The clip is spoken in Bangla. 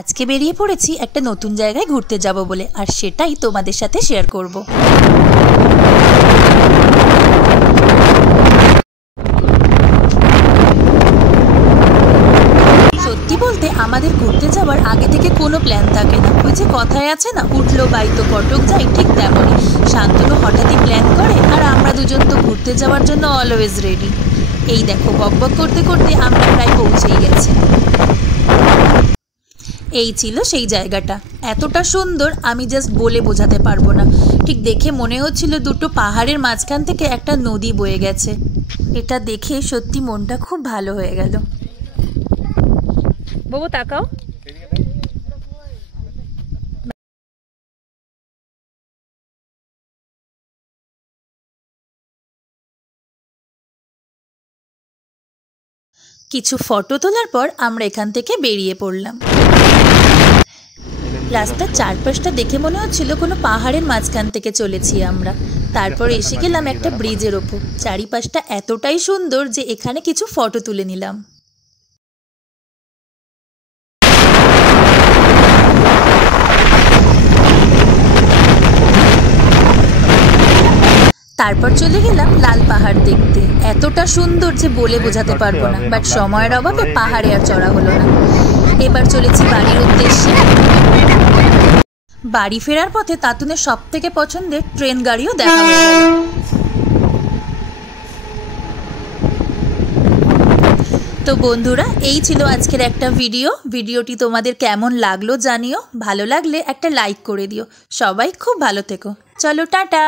আজকে বেরিয়ে পড়েছি একটা নতুন জায়গায় ঘুরতে যাব বলে, আর সেটাই তোমাদের সাথে শেয়ার করব। সত্যি বলতে আমাদের ঘুরতে যাওয়ার আগে থেকে কোনো প্ল্যান থাকে না। ওই যে কথায় আছে না, উঠলো বাই তো কটক যাই, ঠিক তেমনই শান্তনু হঠাৎই প্ল্যান করে, আর আমরা দুজন তো ঘুরতে যাওয়ার জন্য অলওয়েজ রেডি। এই দেখো বকবক করতে করতে আমরা প্রায় পৌঁছেই গেছি। এই ছিল সেই জায়গাটা, এতটা সুন্দর আমি জাস্ট বলে বোঝাতে পারবো না। ঠিক দেখে মনে হচ্ছিল দুটো পাহাড়ের মাঝখান থেকে একটা নদী বয়ে গেছে। এটা দেখে সত্যি মনটা খুব ভালো হয়ে গেল। বাবু তাকাও। কিছু ফটো তোলার পর আমরা এখান থেকে বেরিয়ে পড়লাম। রাস্তার চারপাশটা দেখে মনে হচ্ছিল কোনো পাহাড়ের মাঝখান থেকে চলেছি আমরা। তারপর এসে গেলাম একটা ব্রিজের ওপর। চারিপাশটা এতটাই সুন্দর যে এখানে কিছু ফটো তুলে নিলাম। তারপর চলে গেলাম লাল পাহাড় দেখতে। এতটা সুন্দর যে বলে বোঝাতে পারবো না, বাট সময়ের অভাবে পাহাড়ে আর চড়া হলো না। এবার চলেছি বাড়ির উদ্দেশ্যে। বাড়ি ফেরার পথে তাতুনের সব থেকে পছন্দের ট্রেন গাড়িও দেখা হয়ে গেল। তো বন্ধুরা, এই ছিল আজকের একটা ভিডিওটি তোমাদের কেমন লাগলো জানিও। ভালো লাগলে একটা লাইক করে দিও। সবাই খুব ভালো থেকো। চলো টাটা।